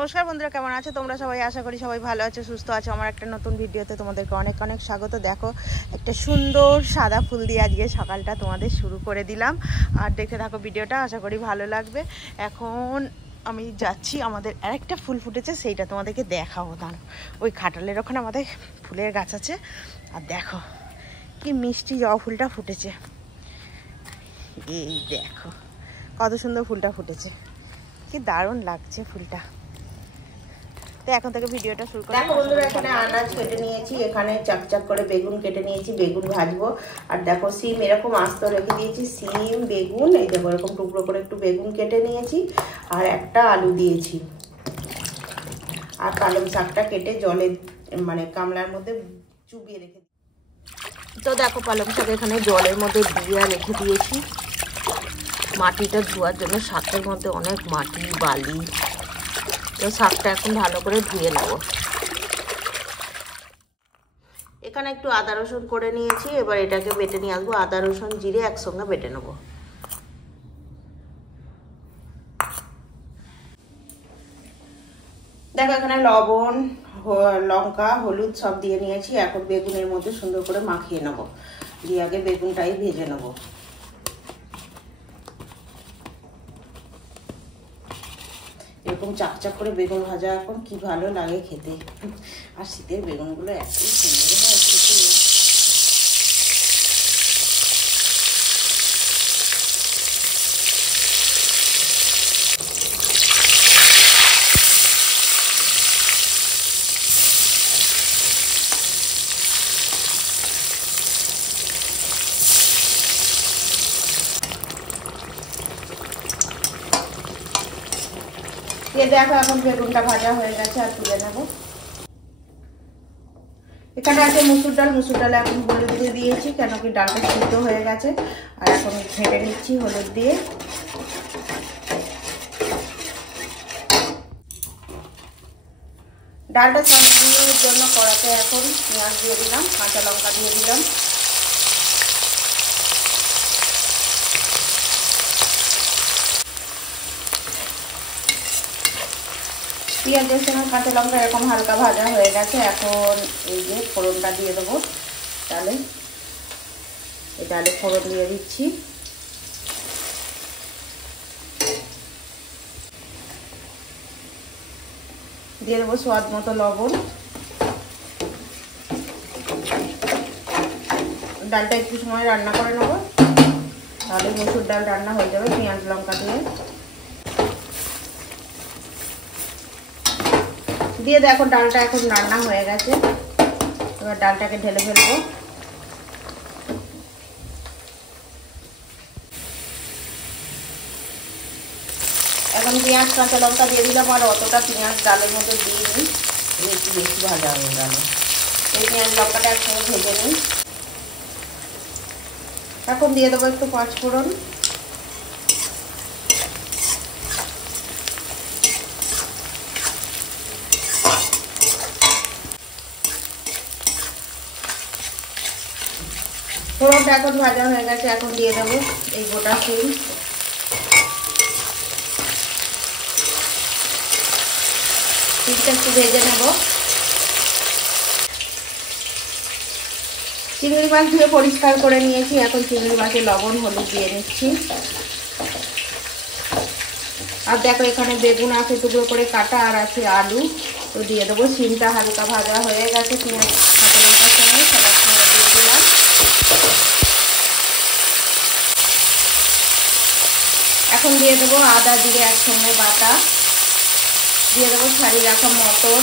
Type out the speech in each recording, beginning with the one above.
নমস্কার বন্ধুরা, কেমন আছো তোমরা সবাই? আশা করি সবাই ভালো আছো, সুস্থ আছো। আমার একটা নতুন ভিডিওতে তোমাদেরকে অনেক অনেক স্বাগত। দেখো, একটা সুন্দর সাদা ফুল দিয়ে আজকে সকালটা তোমাদের শুরু করে দিলাম। আর দেখতে থাকো ভিডিওটা, আশা করি ভালো লাগবে। এখন আমি যাচ্ছি, আমাদের আরেকটা ফুল ফুটেছে, সেইটা তোমাদেরকে দেখাবো। দাঁড়ো, ওই খাটালের ওখানে আমাদের ফুলের গাছ আছে। আর দেখো কি মিষ্টি জবা ফুলটা ফুটেছে। এই দেখো কত সুন্দর ফুলটা ফুটেছে, কি দারুণ লাগছে ফুলটা। এখন থেকে ভিডিওটা শুরু করব। দেখো বন্ধুরা, এখানে আনাজ কেটে নিয়েছি, এখানে চাকচাক করে বেগুন কেটে নিয়েছি, বেগুন ভাজবো। আর দেখো সিম এরকম আস্ত রেখে দিয়েছি, সিম বেগুন এই দেখো এরকম টুকরো করে একটু বেগুন কেটে নিয়েছি, আর একটা আলু দিয়েছি। আর পালং শাকটা কেটে জলে মানে গামলার মধ্যে চুবিয়ে রেখে দিয়েছি। তো দেখো পালং শাক এখানে জলের মধ্যে দিয়ে রেখে দিয়েছি, মাটিটা ধোয়ার জন্য। শাকের মধ্যে অনেক মাটি বালি, তো শাকটা এখন ভালো করে ধুয়ে নেব। এখানে একটু আদা রসুন করে নিয়েছি, এবার এটাকে বেটে নিয়ে আসবো। আদা রসুন জিরে একসঙ্গে বেটে নেবো। দেখো এখানে লবণ লঙ্কা হলুদ সব দিয়ে নিয়েছি। এখন বেগুনের মধ্যে সুন্দর করে মাখিয়ে নেবো, দিয়ে আগে বেগুনটাই ভেজে নেবো। এরকম চাকচাক করে বেগুন ভাজা এখন কি ভালো লাগে খেতে। আর শীতের বেগুনগুলো এতই সুন্দর হয় খেতে। দেখো এখন বেগুনটা ভাজা হয়ে গেছে, আর তুলে নেবো। এখানে আছে মুসুর ডাল, মুসুর ডালে এখন হলুদ দিয়ে দিয়েছি, কেন কি ডালটা সিদ্ধ হয়ে গেছে। আর এখন ঘেঁটে নিচ্ছি হলুদ দিয়ে। ডালটা ছাড়ানোর জন্য কড়াতে এখন পেঁয়াজ দিয়ে দিলাম, কাঁচা লঙ্কা দিয়ে দিলাম। পেঁয়াজের সঙ্গে কাঁচা লঙ্কা এরকম হালকা ভাজা হয়ে গেছে। এখন এই যে ফোড়নটা দিয়ে দেবো ডালে। এই ডালে ফোড়ন দিয়ে দিচ্ছি। দিয়ে দেবো স্বাদ মতো লবণ। ডালটা একটু সময় রান্না করে নেবো, তাহলে মসুর ডাল রান্না হয়ে যাবে পেঁয়াজ লঙ্কা দিয়ে। দিয়ে দেখো ডালটা এখন রান্না হয়ে গেছে। এবার ডালটাকে ঢেলে ফেলবো। এখন পেঁয়াজ কাঁচা লঙ্কা দিয়ে দিলাম, আর অতটা পেঁয়াজ ডালের মধ্যে দিইনি, একটু বেশি ভাজা হয়ে গেল। এই পেঁয়াজ লঙ্কাটা একসঙ্গে ভেজে নিই। এখন দিয়ে দেবো একটু পাঁচ ফোড়ন। ফোড়নটা এখন ভাজা হয়ে গেছে, এখন দিয়ে দেবো এই গোটা সিম। সিমটা একটু ভেজে নেব। চিংড়ি মাছ ধুয়ে পরিষ্কার করে নিয়েছি, এখন চিংড়ি মাছে লবণ হলুদ দিয়ে নিচ্ছি। আর দেখো এখানে বেগুন আছে টুকরো করে কাটা, আর আছে আলু। তো দিয়ে দেবো। সিমটা হালকা ভাজা হয়ে গেছে, পেঁয়াজ কাঁচা লঙ্কার সঙ্গে সবার সঙ্গে দিয়ে দিলাম। এখন দিয়ে দেবো আদা জিরে একসঙ্গে বাটা। দিয়ে দেবো ছাড়িয়ে রাখা মটর।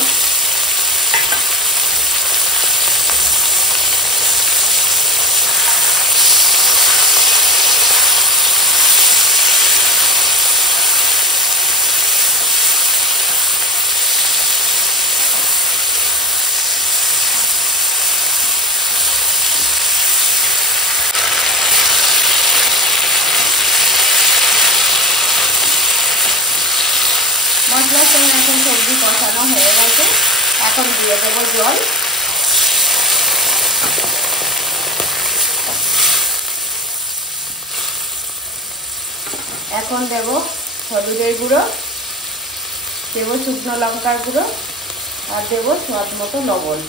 মশলার সঙ্গে এখন সবজি কষানো হয়ে গেছে, এখন দিয়ে দেবো জল। এখন দেব হলুদের গুঁড়ো, দেবো শুকনো লঙ্কার গুঁড়ো আর দেবো স্বাদ মতো লবণ।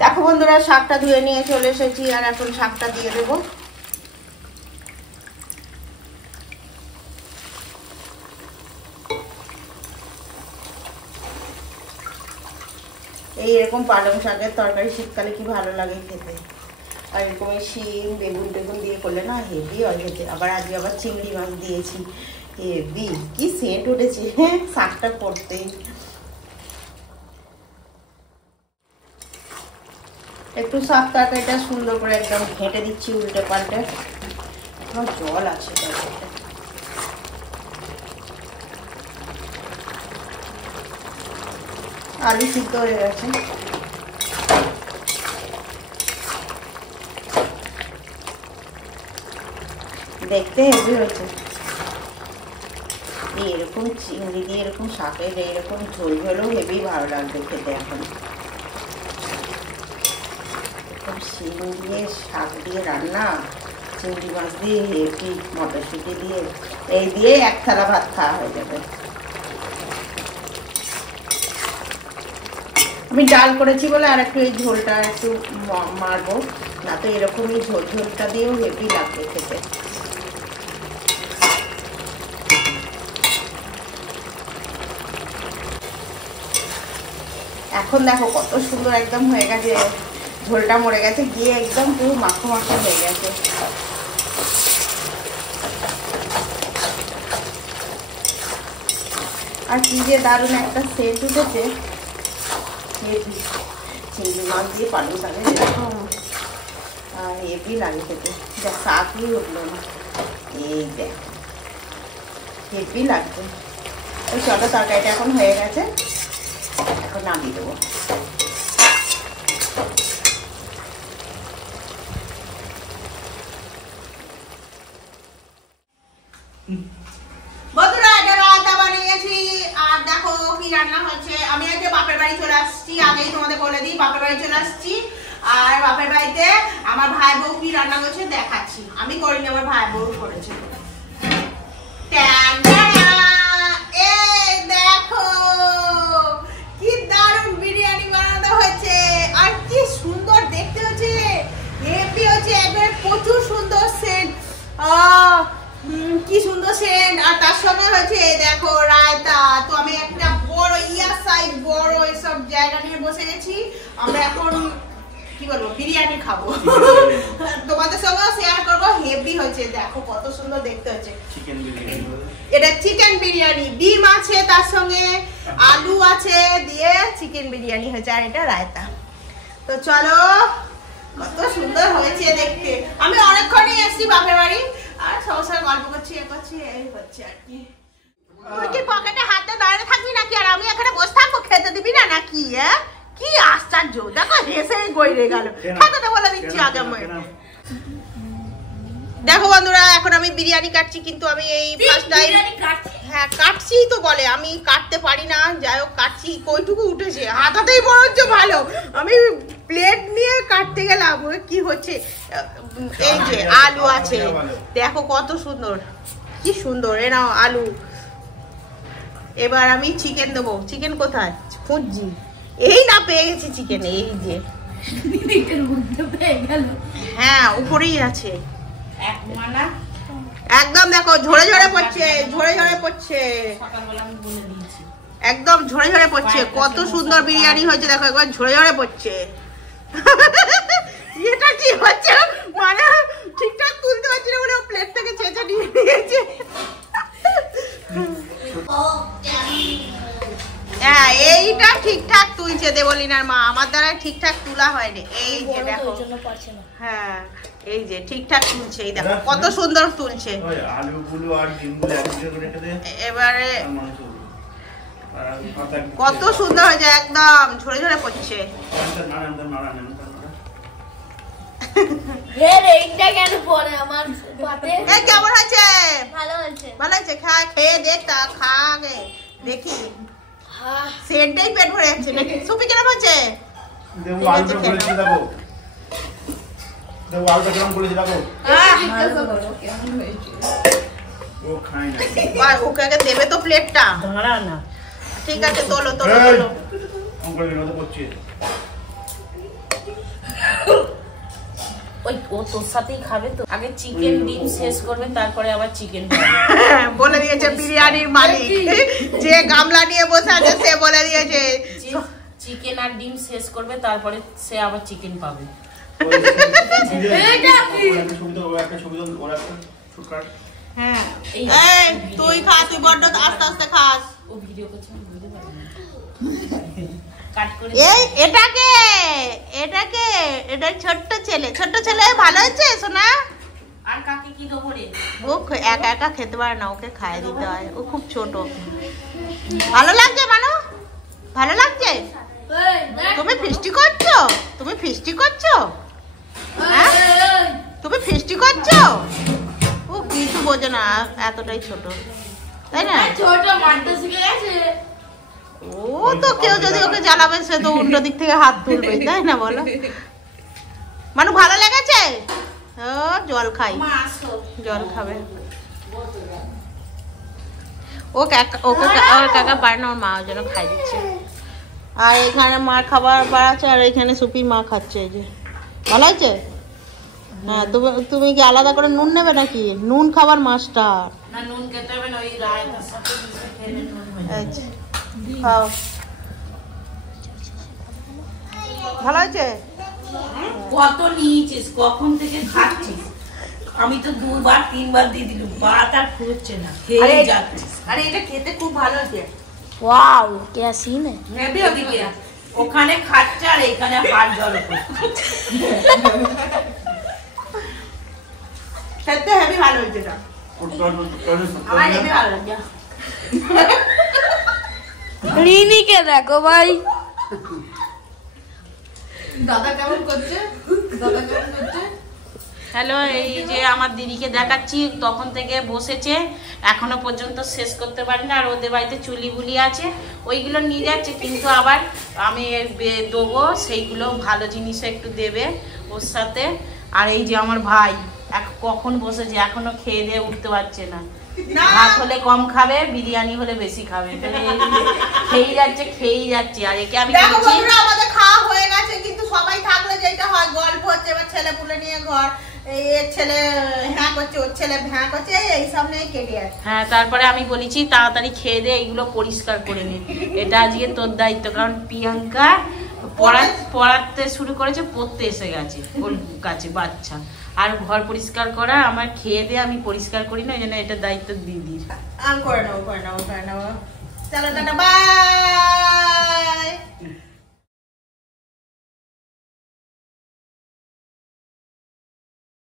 দেখো বন্ধুরা, শাকটা ধুয়ে নিয়ে চলে এসেছি আর এখন শাকটা দিয়ে দেবো। এরকম পালং শাকের তরকারি শীতকালে কি ভালো লাগে খেতে। আর এরকম শিম বেগুন টেগুন দিয়ে করলে না হেভি হয় খেতে। আবার আজকে আবার চিংড়ি মাছ দিয়েছি, হেভি কি সেন্ট উঠেছে শাকটা করতেই। একটু শাক তরকারিটা সুন্দর করে একদম ঘেঁটে দিচ্ছি উল্টে পাল্টে। জল আছে আলু সিদ্ধ হয়ে গেছে। দেখতে হেভি হয়েছে। এরকম চিংড়ি দিয়ে এরকম শাকের এইরকম ঝোল ঝোলও হেভি ভালো লাগবে খেতে। এখন শিম দিয়ে শাক দিয়ে রান্না, চিংড়ি মাছ দিয়ে হেভি, মটরশুঁটি দিয়ে, এই দিয়ে এক থালা ভাত খাওয়া হয়ে যাবে। আমি ডাল করেছি বলে আর একটু এই ঝোলটা একটু মারবো, না তো এরকম এই ঝোল ঝোলটা দিয়েও হেভি লাগবে খেতে। এখন দেখো কত সুন্দর একদম হয়ে গেছে, ঝোলটা মরে গেছে, গিয়ে একদম পুরো মাখো মাখো হয়ে গেছে। আর কি যে দারুণ একটা সেন্ট উঠেছে চিংড়ি মাছ দিয়ে পালং শাকের এরকম হেভি লাগে খেতে। যা শাকই উঠলো না, এই দেখ হেভি লাগছে। ওই চলো তরকারিটা এখন হয়ে গেছে, এখন নামিয়ে দেবো। বন্ধুরা এটা রায়তা বানিয়েছি আর দেখো কি রান্না হচ্ছে। আমি আজকে বাপের বাড়ি চলে আসছি, আগেই তোমাদের বলে দিই বাপের বাড়ি চলে আসছি। আর বাপের বাড়িতে আমার ভাই বউ কি রান্না করছে দেখাচ্ছি। আমি করিনি, আমার ভাই বউ করেছে। এই দেখো কি দারুণ বিরিয়ানি বানানো হয়েছে, আর কি সুন্দর দেখতে হচ্ছে, হেভি হচ্ছে একবার, প্রচুর সুন্দর সেন্ট, কি সুন্দর সেন্ট। আর তার সঙ্গে হয়েছে দেখো রায়তা। তো আমি একটা বড় ইয়ার সাইজ বড় এসব জায়গা নিয়ে বসে গেছি। আমরা এখন কি বলবো বিরিয়ানি খাবো, তোমাদের সঙ্গে শেয়ার করবো। হেভি হয়েছে, দেখো কত সুন্দর দেখতে হচ্ছে। এটা চিকেন বিরিয়ানি, ডিম আছে তার সঙ্গে, আলু আছে দিয়ে চিকেন বিরিয়ানি হয়েছে, আর এটা রায়তা। তো চলো, কত সুন্দর হয়েছে দেখতে। আমি অনেকক্ষণই এসেছি বাপের বাড়ি, আর সবার সাথে গল্প করছি, এ করছি, এই হচ্ছে আর কি। তুই কি পকেটে হাতে দাঁড়িয়ে থাকবি নাকি, আর আমি এখানে বসে থাকবো, খেতে দিবি না নাকি? কি আশ্চর্য, দেখো হেসে গড়ে গেল। খেতে বলে দিচ্ছি আগে। দেখো বন্ধুরা, এখন আমি বিরিয়ানি কাটছি, কিন্তু আমি এই ফার্স্ট টাইম, হ্যাঁ কাটছি তো বলে, আমি কাটতে পারি না। যাই হোক কাটছি, কইটুকু উঠেছে, হাতাতেই বরঞ্চ ভালো। আমি প্লেট নিয়ে কাটতে গেলাম, কি হচ্ছে। এই যে আলু আছে, দেখো কত সুন্দর, কি সুন্দর। এ নাও আলু। এবার আমি চিকেন দেবো। চিকেন কোথায় খুঁজছি, এই না পেয়ে গেছি চিকেন, এই যে হ্যাঁ উপরেই আছে একদম। দেখো ঝরে ঝরে পড়ছে, ঝরে ঝরে পড়ছে, একদম ঝরে ঝরে পড়ছে। কত সুন্দর বিরিয়ানি হয়েছে দেখো, একবার ঝরে ঝরে পড়ছে। এটা কি হচ্ছে, মানে ঠিকঠাক তুলতে পারছি না বলে প্লেট থেকে চেঁচে নিয়ে নিয়েছে। হ্যাঁ এইটা ঠিকঠাক তুলছে দেবলিনার মা, আমার দ্বারা ঠিকঠাক তোলা হয়নি। এই যে দেখো, হ্যাঁ এই যে ঠিকঠাক তুলছে, এই দেখো কত সুন্দর তুলছে। এবারে কত সুন্দর হয়েছে, একদম ঝরে ঝরে পড়ছে। কেমন হয়েছে? ভালো হয়েছে। খেয়ে দেখ, খা আগে দেখি। সেন্টেই পেট ভরে যাচ্ছে নাকি? সুপি কেমন হয়েছে? দেখো আলুটা কেমন করেছে দেখো। ও খায় না। ওকে আগে দেবে তো প্লেটটা। দাঁড়া না। ঠিক আছে তোলো তোলো তোলো। অঙ্কল এর মতো করছে। ওই ও তোর সাথেই খাবে তো। আগে চিকেন ডিম শেষ করবে, তারপরে আবার চিকেন খাবে। বলে দিয়েছে বিরিয়ানির মালিক, যে গামলা নিয়ে বসে আছে সে বলে দিয়েছে চিকেন আর ডিম শেষ করবে, তারপরে সে আবার চিকেন পাবে। হ্যাঁ এই তুই খা, তুই বড্ড আস্তে আস্তে খাস। ও ভিডিও করছে আমি বুঝতে পারি না। কাট করে এই এটাকে এটাকে এটা ছোট্ট ছেলে ভালো হয়েছে সোনা। আর কাকে কি দেবো রে? ও একা একা খেতে পারে না, ওকে খাইয়ে দিতে হয়, ও খুব ছোট। ভালো লাগছে মানু? ভালো লাগছে? তুমি ফিস্টি করছো? হ্যাঁ তুমি ফিস্টি করছো? ও কিছু বোঝে না, এতটাই ছোট তাই না? ছোট মারতে শিখে গেছে। ও তো কেউ যদি ওকে জ্বালাবে সে তো উল্টো দিক থেকে হাত তুলবে, তাই না বলো? মানু ভালো লেগেছে? ও জল খাই, জল খাবে। ওকে ওর কাকা পারে না, ওর মা ওর জন্য খাই দিচ্ছে। আর এখানে মার খাবার বাড়াচ্ছে, আর এখানে সুপির মা খাচ্ছে। এই যে ভালো আছে? হ্যাঁ তুমি কি আলাদা করে নুন নেবে নাকি? নুন খাবার মাস্টার। না নুন খেতে হবে না, ওই রায়তার সাথে মিশিয়ে খেলে নুন হয়ে যাবে। আচ্ছা খাও। ভালো আছে? কত নিয়েছিস, কখন থেকে খাচ্ছিস? আমি তো 2-3 দিয়ে দিলাম, ভাত আর ফুরছে না, খেয়ে যাচ্ছিস। আরে এটা খেতে খুব ভালো আছে। वाओ क्या सीन है। হেবি ওদিকে ওখানে খাচ্ছে আর এখানে হাত জল করছে। খেতে হেবি ভালো হয়েছে এটা। আমার হেবি ভালো লাগে। रीनी के देखो भाई। দাদা কেমন করছে? হ্যালো, এই যে আমার দিদিকে দেখাচ্ছি, তখন থেকে বসেছে, এখনো পর্যন্ত শেষ করতে পারি না। আর ওদের বাড়িতে চুলি বুলি আছে, ওইগুলো নিয়ে যাচ্ছে, কিন্তু আবার আমি দেবো, সেইগুলো ভালো জিনিসও একটু দেবে ওর সাথে। আর এই যে আমার ভাই কখন বসেছে, এখনো খেয়ে দিয়ে উঠতে পারছে না। ভাত হলে কম খাবে, বিরিয়ানি হলে বেশি খাবে, খেয়েই যাচ্ছে। আর একে আমি আমাদের খাওয়া হয়ে গেছে, কিন্তু সবাই থাকলে যেটা হয় গল্প হচ্ছে, এবার ছেলে পুলে নিয়ে ঘর, এর ছেলে হ্যাঁ করছে, ওর ছেলে ভ্যাঁ করছে, এইসব নিয়ে কেটে যাচ্ছে। হ্যাঁ, তারপরে আমি বলেছি তাড়াতাড়ি খেয়ে দিয়ে এইগুলো পরিষ্কার করে নে, এটা আজকে তোর দায়িত্ব। কারণ প্রিয়াঙ্কা পড়াতে শুরু করেছে, পড়তে এসে গেছে ওর কাছে বাচ্চা, আর ঘর পরিষ্কার করা আমার খেয়ে দিয়ে আমি পরিষ্কার করি না, এই জন্য এটা দায়িত্ব দিদির। করে নেবো। চলো টাটা বাই।